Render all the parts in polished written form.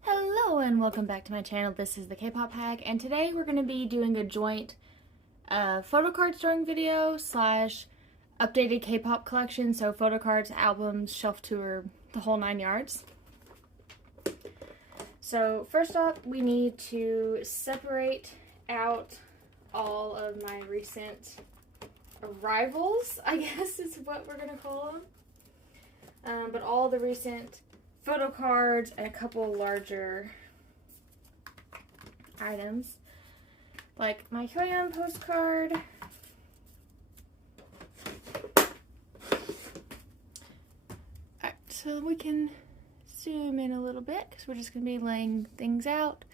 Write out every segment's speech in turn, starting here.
Hello and welcome back to my channel. This is the Kpop Hag, and today we're going to be doing a joint photocard storing video slash updated K-pop collection, so photocards, albums, shelf tour, the whole 9 yards. So first up, we need to separate out all of my recent arrivals, I guess is what we're going to call them. But all the recent photo cards and a couple larger items, like my Hyoyeon postcard, alright, so we can zoom in a little bit because we're just going to be laying things out.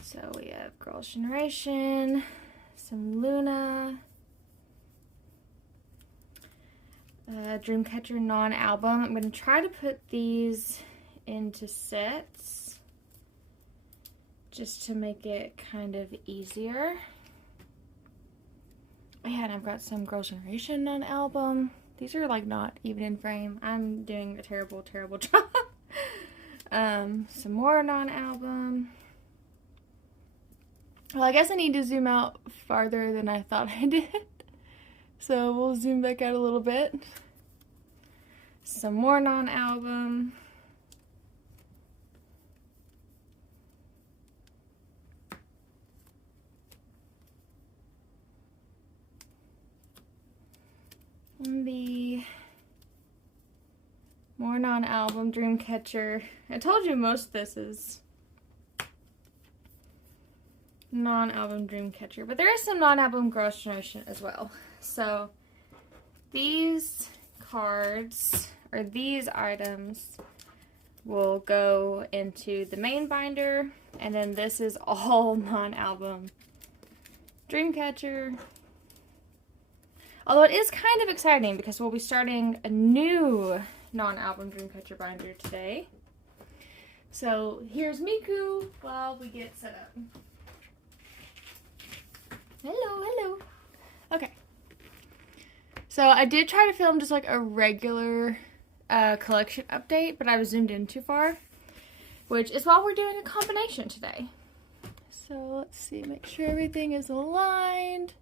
So we have Girls' Generation, some Luna, Dreamcatcher non-album. I'm going to try to put these into sets just to make it kind of easier. And I've got some Girls' Generation non-album. These are like not even in frame. I'm doing a terrible, terrible job. Some more non-album. Well, I guess I need to zoom out farther than I thought I did. So we'll zoom back out a little bit. Some more non-album. The more non-album Dreamcatcher. I told you most of this is non-album Dreamcatcher, but there is some non-album Girls' Generation as well. So these cards, or these items, will go into the main binder, and then this is all non-album Dreamcatcher. Although it is kind of exciting because we'll be starting a new non-album Dreamcatcher binder today. So here's Miku while we get set up. Hello, hello. Okay. So I did try to film just like a regular collection update, but I was zoomed in too far, which is why we're doing a combination today. So let's see, make sure everything is aligned.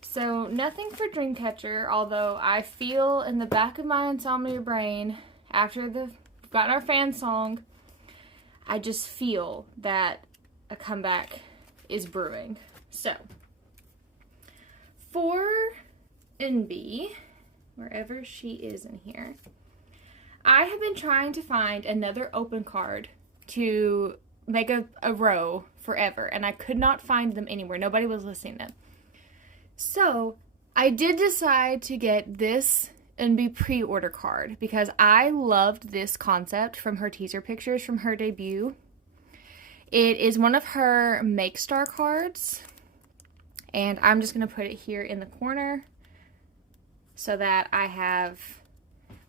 So nothing for Dreamcatcher, although I feel in the back of my insomnia brain, after we've gotten our fan song, I just feel that a comeback is brewing. So, for NB, wherever she is in here, I have been trying to find another open card to make a row forever, and I could not find them anywhere. Nobody was listing them. So, I did decide to get this NB pre-order card because I loved this concept from her teaser pictures from her debut. It is one of her Make Star cards, and I'm just going to put it here in the corner so that I have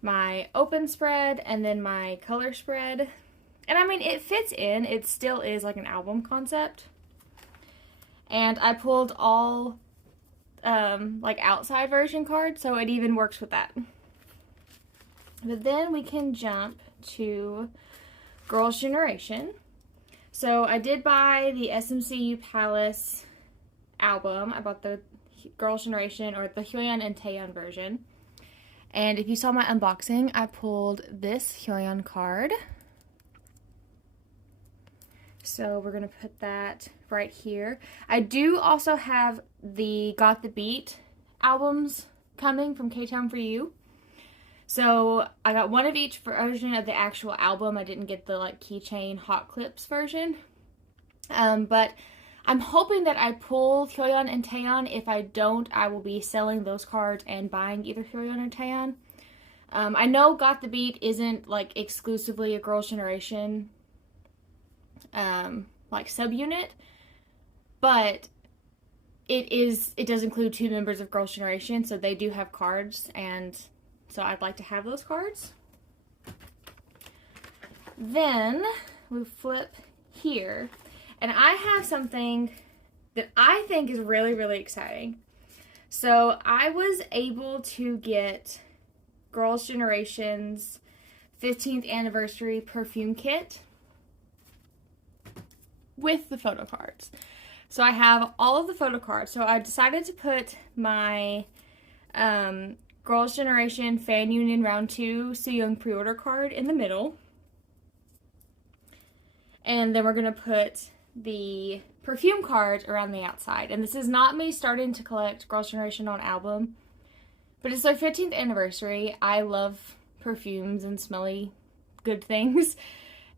my open spread and then my color spread. And I mean, it fits in. It still is like an album concept. And I pulled all like outside version cards, so it even works with that. But then we can jump to Girls' Generation. So I did buy the SMCU Palace album. I bought the Girls' Generation, or the Hyoyeon and Taeyeon version. And if you saw my unboxing, I pulled this Hyoyeon card. So we're going to put that right here. I do also have the Got the Beat albums coming from K-Town For You. So I got one of each version of the actual album. I didn't get the like keychain hot clips version. But I'm hoping that I pull Hyoyeon and Taeyeon. If I don't, I will be selling those cards and buying either Hyoyeon or Taeyeon. I know Got the Beat isn't like exclusively a Girls' Generation like subunit, but it does include 2 members of Girls' Generation, so they do have cards, and so I'd like to have those cards. Then we flip here, and I have something that I think is really, really exciting. So I was able to get Girls' Generation's 15th anniversary perfume kit with the photo cards. So I have all of the photo cards. So I decided to put my Girls' Generation Fan Union Round 2 So Young pre-order card in the middle. And then we're going to put the perfume cards around the outside. And this is not me starting to collect Girls' Generation on album, but it's their 15th anniversary. I love perfumes and smelly good things.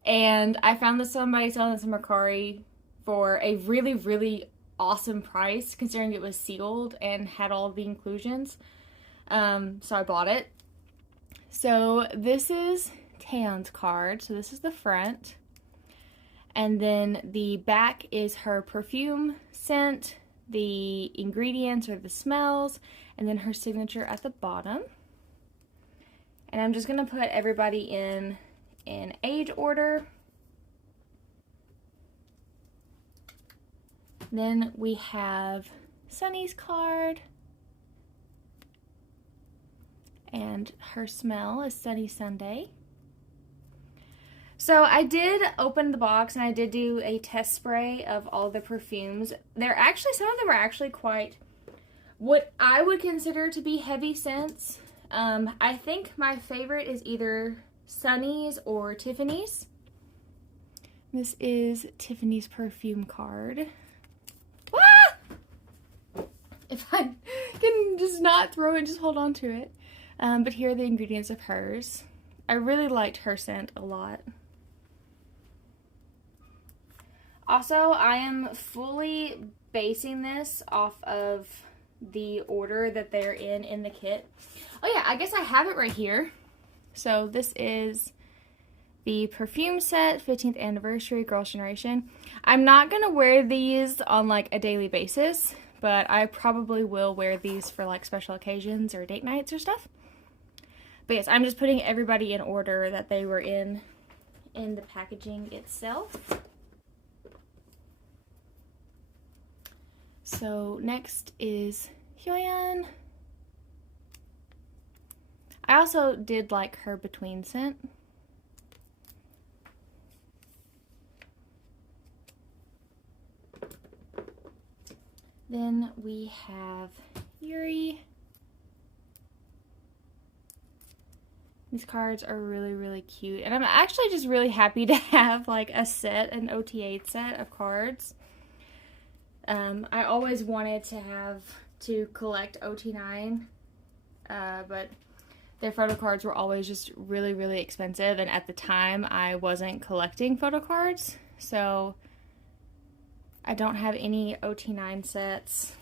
And I found that somebody selling this in Mercari for a really, really awesome price, considering it was sealed and had all of the inclusions. So I bought it. So this is Tan's card. So this is the front. And then the back is her perfume scent, the ingredients or the smells, and then her signature at the bottom. And I'm just going to put everybody in age order. Then we have Sunny's card. And her smell is Sunny Sunday. So I did open the box and I did do a test spray of all the perfumes. They're actually, some of them are actually quite what I would consider to be heavy scents. I think my favorite is either Sunny's or Tiffany's. This is Tiffany's perfume card. Ah! If I can just not throw it, just hold on to it. But here are the ingredients of hers. I really liked her scent a lot. Also, I am fully basing this off of the order that they're in the kit. Oh yeah, I guess I have it right here. So this is the perfume set, 15th anniversary, Girls' Generation. I'm not going to wear these on like a daily basis, but I probably will wear these for like special occasions or date nights or stuff. But yes, I'm just putting everybody in order that they were in the packaging itself. So next is Hyoyeon. I also did like her Between scent. Then we have Yuri. These cards are really, really cute. And I'm actually just really happy to have like a set, an OTA set of cards. I always wanted to collect OT9, but their photo cards were always just really, really expensive. And at the time, I wasn't collecting photo cards, so I don't have any OT9 sets.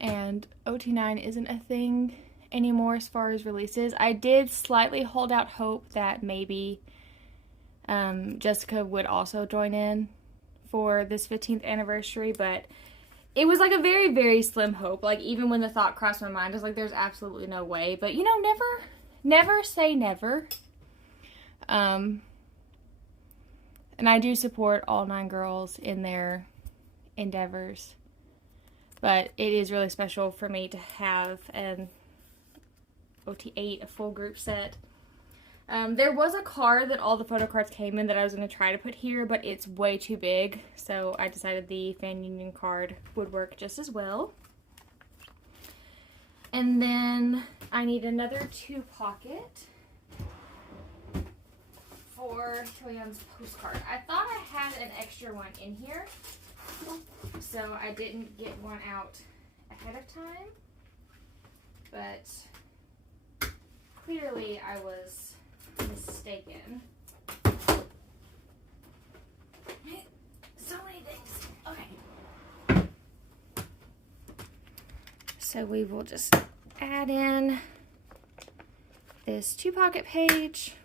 And OT9 isn't a thing anymore as far as releases. I did slightly hold out hope that maybe Jessica would also join in for this 15th anniversary, but it was like a very, very slim hope. Like, even when the thought crossed my mind, I was like, there's absolutely no way. But, you know, never say never. And I do support all 9 girls in their endeavors. But it is really special for me to have an OT8, a full group set. There was a card that all the photo cards came in that I was going to try to put here, but it's way too big. So I decided the Fan Union card would work just as well. And then I need another 2-pocket for Hyoyeon's postcard. I thought I had an extra one in here, so I didn't get one out ahead of time, but clearly I was mistaken. So many things. Okay. So we will just add in this 2-pocket page.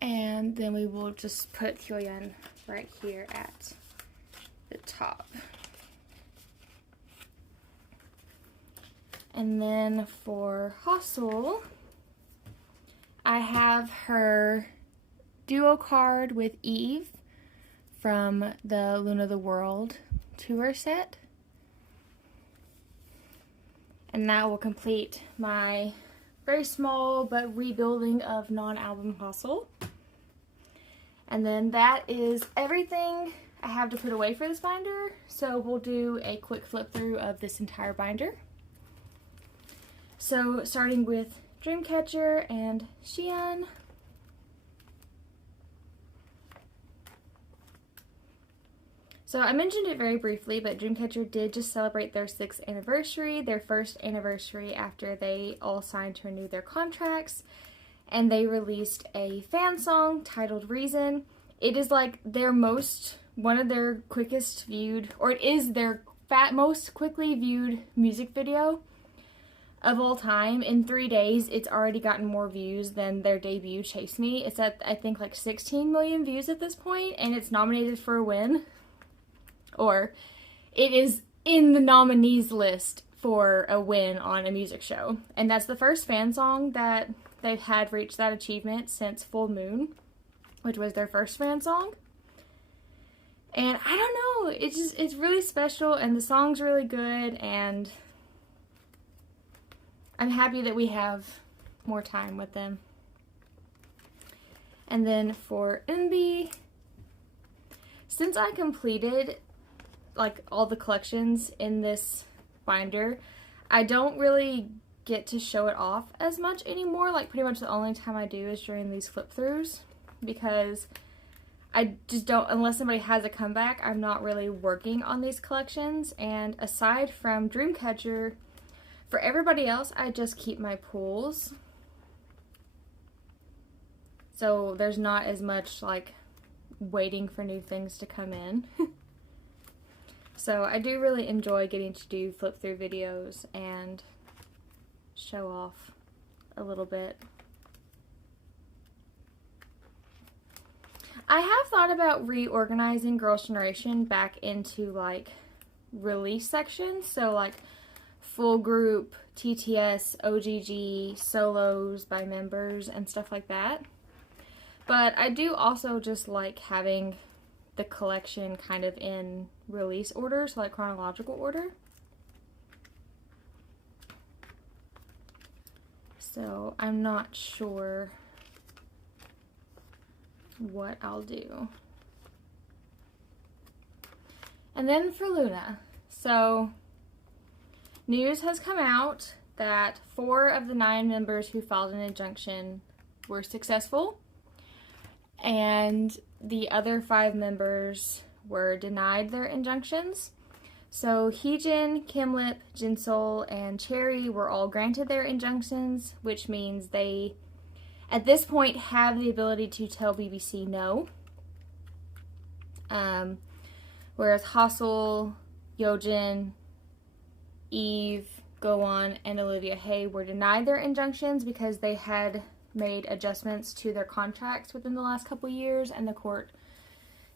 And then we will just put Hyoyeon right here at the top. And then for Hostel, I have her duo card with Eve from the Luna the World tour set. And that will complete my very small but rebuilding of non-album hustle. And then that is everything I have to put away for this binder. So we'll do a quick flip through of this entire binder. So starting with Dreamcatcher and Xi'an. So I mentioned it very briefly, but Dreamcatcher did just celebrate their 6th anniversary, their first anniversary after they all signed to renew their contracts, and they released a fan song titled Reason. It is like one of their quickest viewed, or it is their most quickly viewed music video of all time. In 3 days, it's already gotten more views than their debut, Chase Me. It's at, I think, like 16 million views at this point, and it's nominated for a win. Or it is in the nominees list for a win on a music show. And that's the first fan song that they've had reach that achievement since Full Moon, which was their first fan song. And I don't know, it's really special, and the song's really good, and I'm happy that we have more time with them. And then for Eunbi, since I completed like all the collections in this binder, I don't really get to show it off as much anymore. Like pretty much the only time I do is during these flip throughs, because I just don't, unless somebody has a comeback, I'm not really working on these collections. And aside from Dreamcatcher, for everybody else, I just keep my pools. So there's not as much like waiting for new things to come in. So I do really enjoy getting to do flip through videos and show off a little bit. I have thought about reorganizing Girls' Generation back into like release sections. So like full group, TTS, OGG, solos by members, and stuff like that. But I do also just like having the collection kind of in release order, so like chronological order. So I'm not sure what I'll do. And then for Luna, so news has come out that 4 of the 9 members who filed an injunction were successful, and the other 5 members were denied their injunctions. So Heejin, Kimlip, Jinsol, and Cherry were all granted their injunctions, which means they, at this point, have the ability to tell BBC no. Whereas Hassel, Yeojin, Eve, Go-On, and Olivia Hay were denied their injunctions because they had made adjustments to their contracts within the last couple years, and the court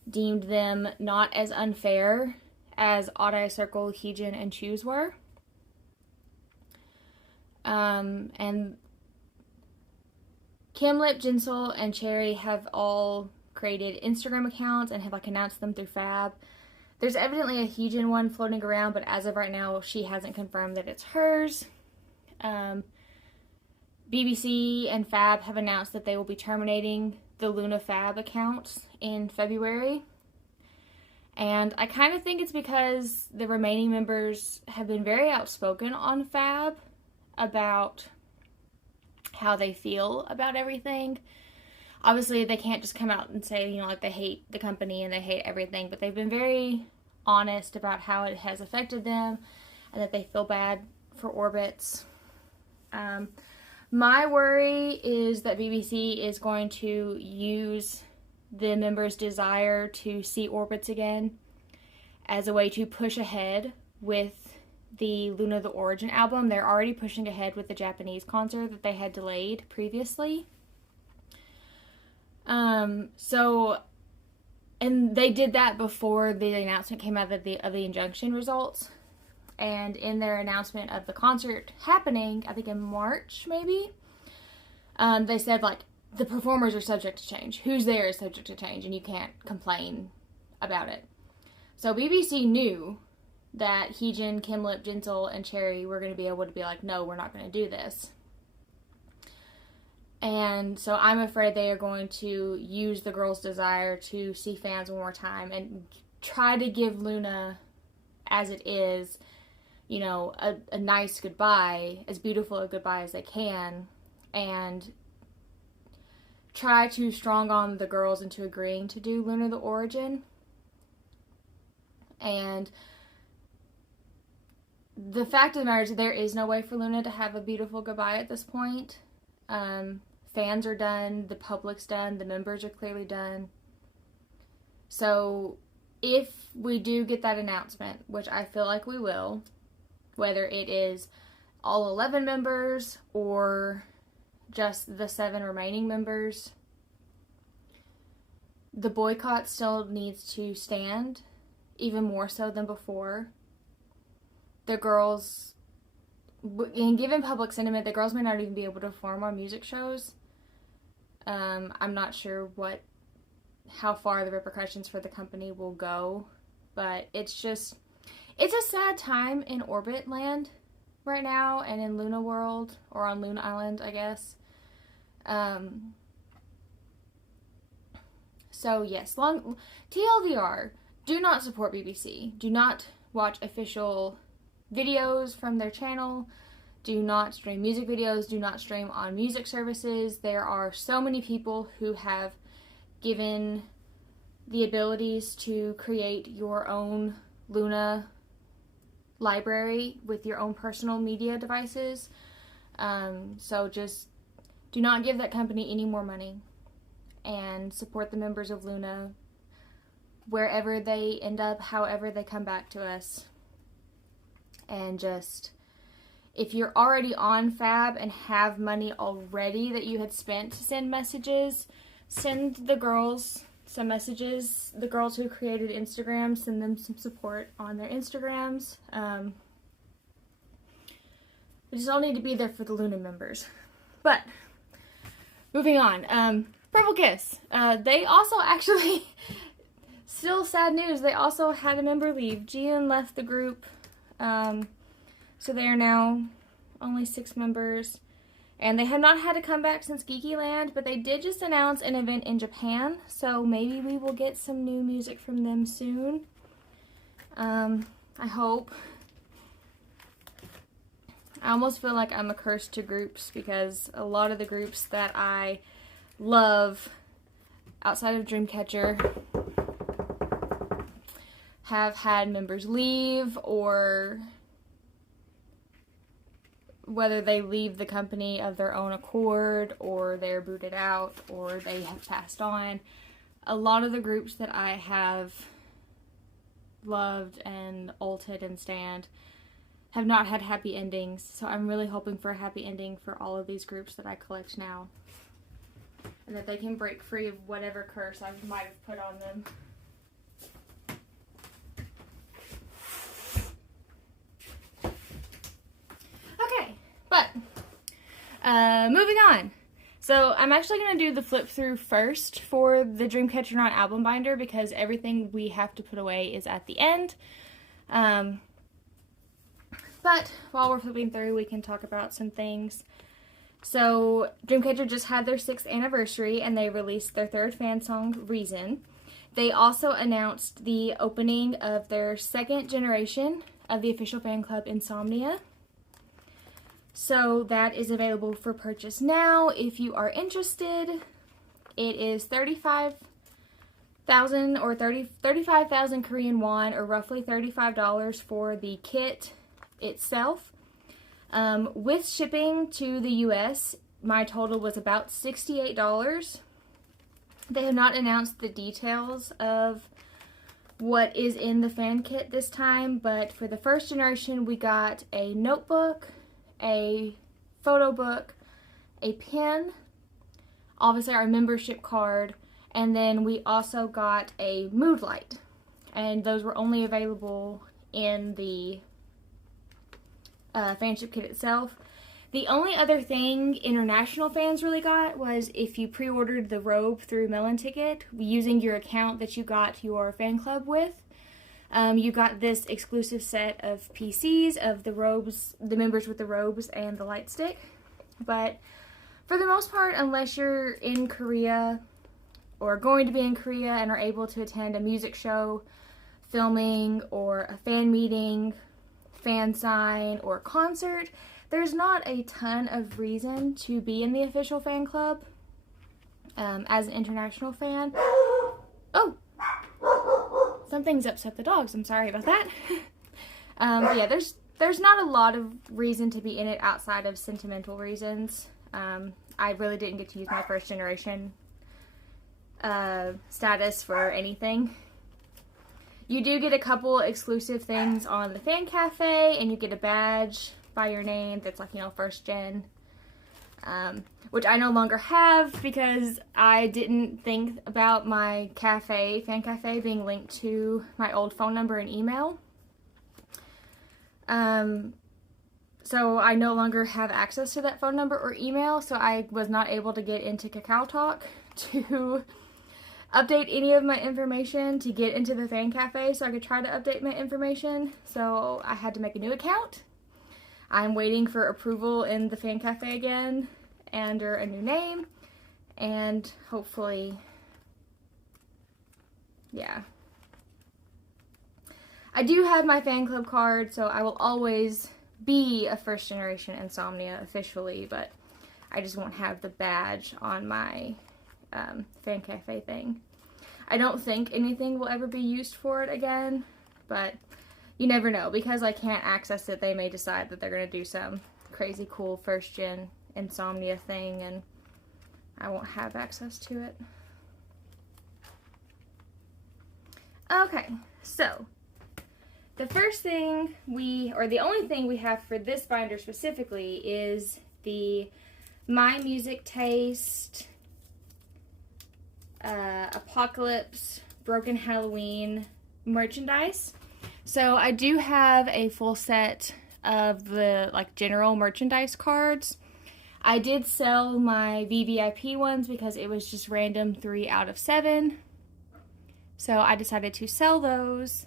deemed them not as unfair as Odd Eye Circle, Heejin, and Choose were. And Kimlip, Jinsol, and Cherry have all created Instagram accounts and have like announced them through Fab. There's evidently a Heejin one floating around, but as of right now, she hasn't confirmed that it's hers. BBC and Fab have announced that they will be terminating the Luna Fab account in February. And I kind of think it's because the remaining members have been very outspoken on Fab about how they feel about everything. Obviously, they can't just come out and say, you know, like they hate the company and they hate everything, but they've been very honest about how it has affected them and that they feel bad for Orbits. My worry is that BBC is going to use the members' desire to see Orbits again as a way to push ahead with the Luna the Origin album. They're already pushing ahead with the Japanese concert that they had delayed previously. And they did that before the announcement came out of the injunction results. And in their announcement of the concert happening, I think in March, maybe, they said, like, the performers are subject to change. Who's there is subject to change, and you can't complain about it. So BBC knew that Heejin, Kim Lip, Jinsol, and Cherry were going to be able to be like, no, we're not going to do this. And so I'm afraid they are going to use the girls' desire to see fans one more time and try to give Luna, as it is, you know, a nice goodbye, as beautiful a goodbye as they can, and try to strong arm the girls into agreeing to do Luna the Origin. And the fact of the matter is there is no way for Luna to have a beautiful goodbye at this point. Fans are done, the public's done, the members are clearly done. So if we do get that announcement, which I feel like we will, whether it is all 11 members or just the 7 remaining members, the boycott still needs to stand, even more so than before. The girls, and given public sentiment, the girls may not even be able to perform on music shows. I'm not sure how far the repercussions for the company will go, but it's a sad time in Orbit Land right now, and in Luna World, or on Luna Island, I guess. So yes, TLDR, do not support BBC. Do not watch official videos from their channel. Do not stream music videos. Do not stream on music services. There are so many people who have given the abilities to create your own Luna library with your own personal media devices. So just do not give that company any more money, and support the members of Luna wherever they end up, however they come back to us. And just, if you're already on Fab and have money already that you had spent to send messages, send the girls some messages. The girls who created Instagram, send them some support on their Instagrams. We just all need to be there for the Luna members. But, moving on. Purple Kiss. They also actually, still sad news, they also had a member leave. Jian left the group. So they are now only 6 members. And they have not had a comeback since Geeky Land, but they did just announce an event in Japan. So maybe we will get some new music from them soon. I hope. I almost feel like I'm a curse to groups, because a lot of the groups that I love outside of Dreamcatcher have had members leave, or whether they leave the company of their own accord, or they're booted out, or they have passed on. A lot of the groups that I have loved and ulted and stand have not had happy endings, so I'm really hoping for a happy ending for all of these groups that I collect now, and that they can break free of whatever curse I might have put on them. Okay, but moving on. So I'm actually going to do the flip through first for the Dreamcatcher non-album binder, because everything we have to put away is at the end. But while we're flipping through, we can talk about some things. So Dreamcatcher just had their 6th anniversary, and they released their 3rd fan song, Reason. They also announced the opening of their 2nd generation of the official fan club, Insomnia. So that is available for purchase now if you are interested. It is 35,000 or 35,000 Korean won, or roughly $35 for the kit itself. With shipping to the US, my total was about $68. They have not announced the details of what is in the fan kit this time, but for the 1st generation we got a notebook, a photo book, a pen, obviously our membership card, and then we also got a mood light, and those were only available in the fanship kit itself. The only other thing international fans really got was if you pre-ordered the robe through Melon Ticket using your account that you got your fan club with. You got this exclusive set of PCs of the robes, the members with the robes and the light stick. But for the most part, unless you're in Korea or going to be in Korea and are able to attend a music show, filming, or a fan meeting, fan sign, or concert, there's not a ton of reason to be in the official fan club as an international fan. Oh! Something's upset the dogs. I'm sorry about that. But yeah, there's not a lot of reason to be in it outside of sentimental reasons. I really didn't get to use my first generation status for anything. You do get a couple exclusive things on the fan cafe, and you get a badge by your name that's like, you know, first gen. Which I no longer have because I didn't think about my fan cafe being linked to my old phone number and email. So I no longer have access to that phone number or email, so I was not able to get into KakaoTalk to update any of my information to get into the fan cafe so I could try to update my information. So I had to make a new account. I'm waiting for approval in the fan cafe again under a new name, and hopefully, yeah. I do have my fan club card, so I will always be a first generation Insomnia officially, but I just won't have the badge on my fan cafe thing. I don't think anything will ever be used for it again, but you never know. Because I can't access it, they may decide that they're going to do some crazy cool first gen Insomnia thing, and I won't have access to it. Okay, so the first thing the only thing we have for this binder specifically is the My Music Taste Apocalypse Broken Halloween merchandise. So I do have a full set of the like general merchandise cards. I did sell my VVIP ones because it was just random 3 out of 7. So I decided to sell those,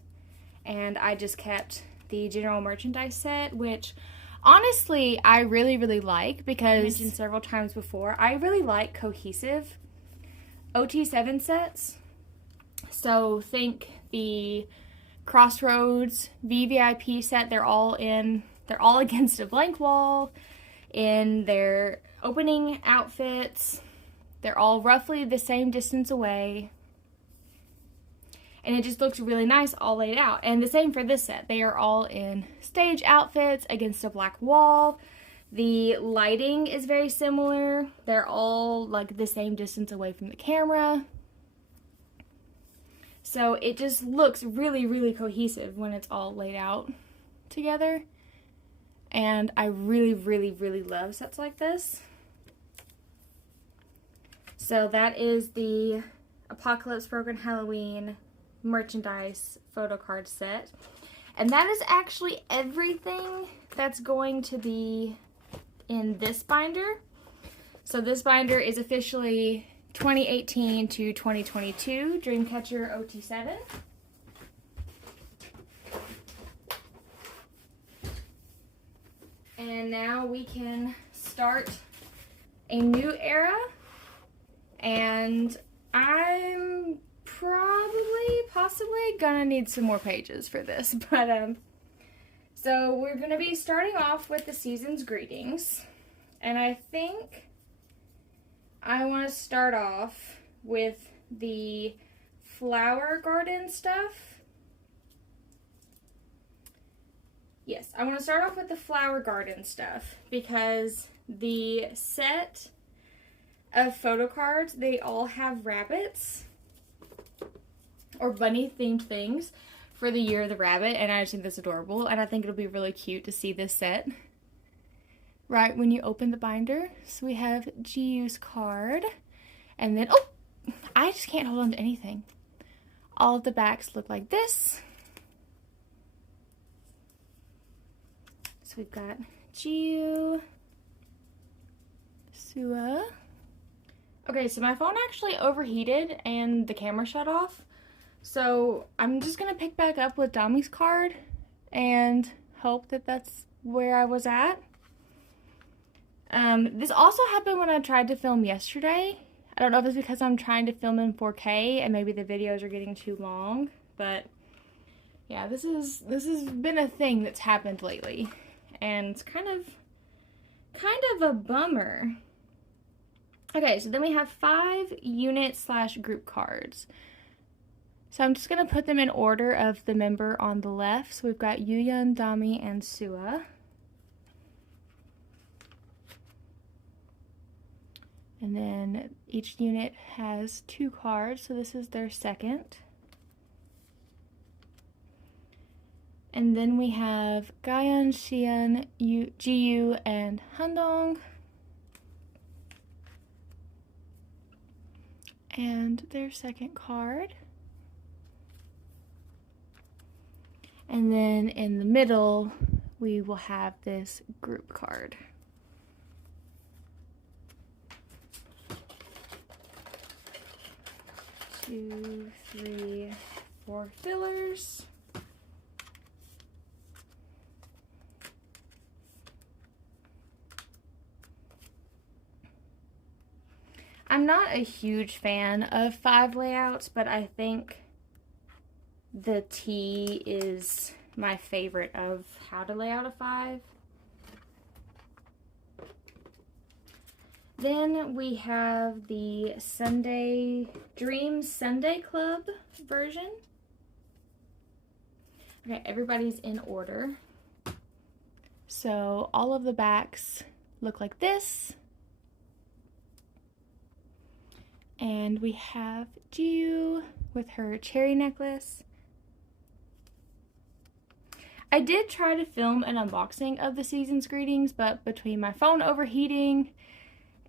and I just kept the general merchandise set, which honestly I really, really like because I mentioned several times before, I really like cohesive OT7 sets. So think the Crossroads VVIP set, they're all against a blank wall in their opening outfits. They're all roughly the same distance away. And it just looks really nice all laid out. And the same for this set. They are all in stage outfits against a black wall. The lighting is very similar. They're all like the same distance away from the camera. So it just looks really, really cohesive when it's all laid out together. And I really, really, really love sets like this. So that is the Apocalypse Broken Halloween merchandise photo card set. And that is actually everything that's going to be in this binder. So this binder is officially 2018 to 2022 Dreamcatcher OT7. And now we can start a new era, and I'm possibly gonna need some more pages for this, but so we're gonna be starting off with the season's greetings, and I think I want to start off with the flower garden stuff. Yes, I want to start off with the flower garden stuff because the set of photo cards, they all have rabbits or bunny themed things for the year of the rabbit, and I just think that's adorable, and I think it'll be really cute to see this set right when you open the binder. So we have Jiu's card, and then, oh, I just can't hold on to anything. All of the backs look like this. So we've got Jiu, Okay, so my phone actually overheated and the camera shut off. So I'm just gonna pick back up with Dami's card and hope that that's where I was at. This also happened when I tried to film yesterday. I don't know if it's because I'm trying to film in 4K and maybe the videos are getting too long, but yeah, this has been a thing that's happened lately, and it's kind of a bummer. Okay, so then we have 5 unit/group cards. So I'm just going to put them in order of the member on the left. So we've got Yuyeon, Dami, and Sua. And then each unit has 2 cards, so this is their second. And then we have Gayeon, Xian, Jiyu, and Handong. And their second card. And then in the middle, we will have this group card. Two, three, 4 fillers. I'm not a huge fan of 5 layouts, but I think the T is my favorite of how to lay out a 5. Then we have the Dreams Sunday Club version. Okay, everybody's in order. So all of the backs look like this. And we have Jiyu with her cherry necklace. I did try to film an unboxing of the season's greetings, but between my phone overheating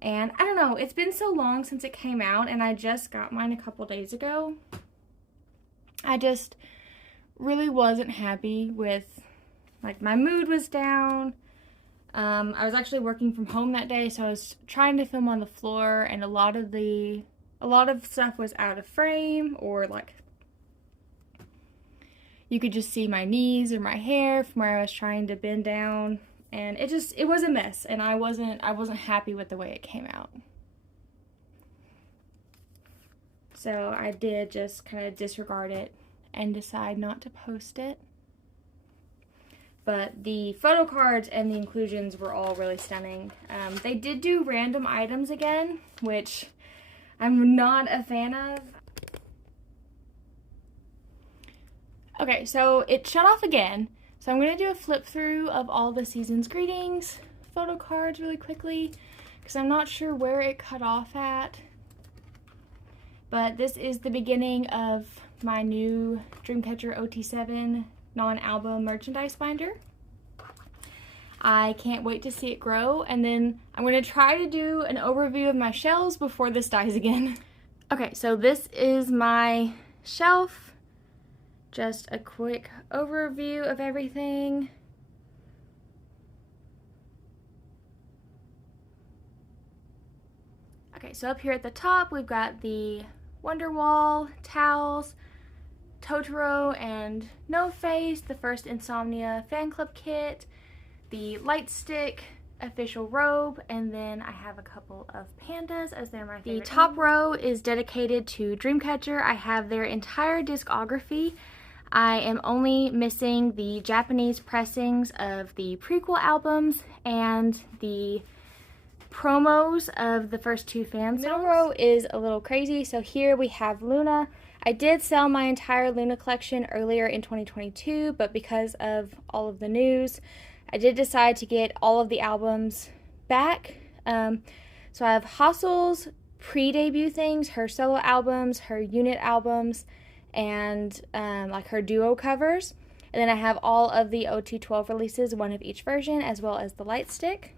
and I don't know, it's been so long since it came out and I just got mine a couple days ago. I just really wasn't happy with, like, my mood was down. I was actually working from home that day, so I was trying to film on the floor and a lot of stuff was out of frame, or like you could just see my knees or my hair from where I was trying to bend down, and it was a mess, and I wasn't happy with the way it came out. So I did just kind of disregard it and decide not to post it. But the photo cards and the inclusions were all really stunning. They did do random items again, which I'm not a fan of. Okay, so it shut off again. So I'm going to do a flip through of all the season's greetings, photo cards really quickly, because I'm not sure where it cut off at. But this is the beginning of my new Dreamcatcher OT7 non-album merchandise binder. I can't wait to see it grow, and then I'm going to try to do an overview of my shelves before this dies again. Okay, so this is my shelf. Just a quick overview of everything. Okay, so up here at the top, we've got the Wonderwall, towels, Totoro and No Face, the first Insomnia fan club kit, the light stick, official robe, and then I have a couple of pandas as they're my favorite. The top row is dedicated to Dreamcatcher. I have their entire discography. I am only missing the Japanese pressings of the prequel albums and the promos of the first 2 fan songs. Middle row is a little crazy, so here we have Luna. I did sell my entire Luna collection earlier in 2022, but because of all of the news, I did decide to get all of the albums back. So I have Hostle's pre-debut things, her solo albums, her unit albums, and like her duo covers. And then I have all of the OT12 releases, one of each version, as well as the light stick.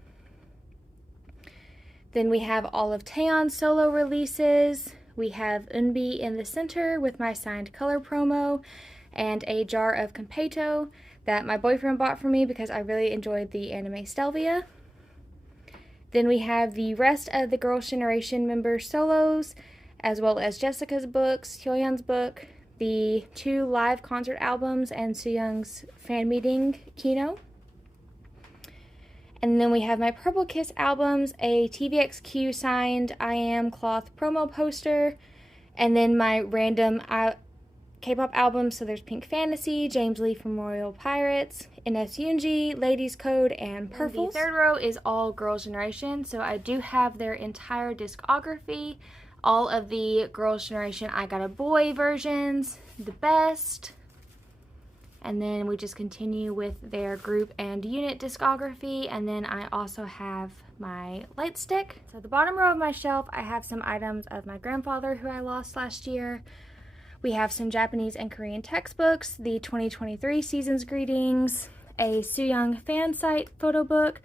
Then we have all of Taeyeon's solo releases. We have Eunbi in the center with my signed color promo, and a jar of Kpop that my boyfriend bought for me because I really enjoyed the anime Stelvia. Then we have the rest of the Girls' Generation member solos, as well as Jessica's books, Hyoyeon's book, the 2 live concert albums and Sooyoung's fan meeting Kino. And then we have my Purple Kiss albums, a TVXQ signed I Am cloth promo poster, and then my random K-pop albums. So there's Pink Fantasy, James Lee from Royal Pirates, NS Yoongi, Ladies Code, and Purples. The third row is all Girls' Generation, so I do have their entire discography. All of the Girls' Generation I Got a Boy versions, the best. And then we just continue with their group and unit discography. And then I also have my light stick. So the bottom row of my shelf, I have some items of my grandfather who I lost last year. We have some Japanese and Korean textbooks, the 2023 Season's Greetings, a Sooyoung fan site photo book,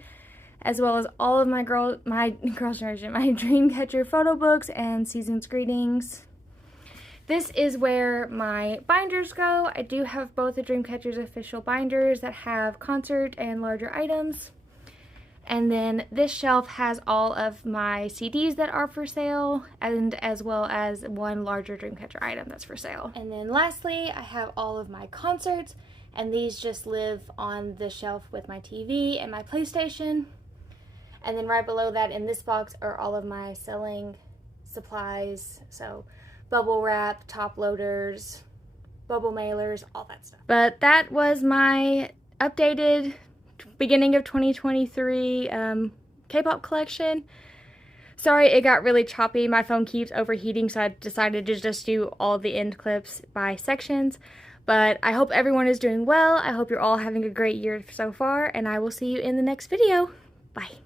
as well as all of my Girls' Generation, my Dreamcatcher photo books and Season's Greetings. This is where my binders go. I do have both the Dreamcatcher's official binders that have concert and larger items. And then this shelf has all of my CDs that are for sale, and as well as one larger Dreamcatcher item that's for sale. And then lastly, I have all of my concerts, and these just live on the shelf with my TV and my PlayStation. And then right below that in this box are all of my selling supplies, so bubble wrap, top loaders, bubble mailers, all that stuff. But that was my updated beginning of 2023 K-pop collection. Sorry it got really choppy. My phone keeps overheating, so I decided to just do all the end clips by sections. But I hope everyone is doing well. I hope you're all having a great year so far, and I will see you in the next video. Bye.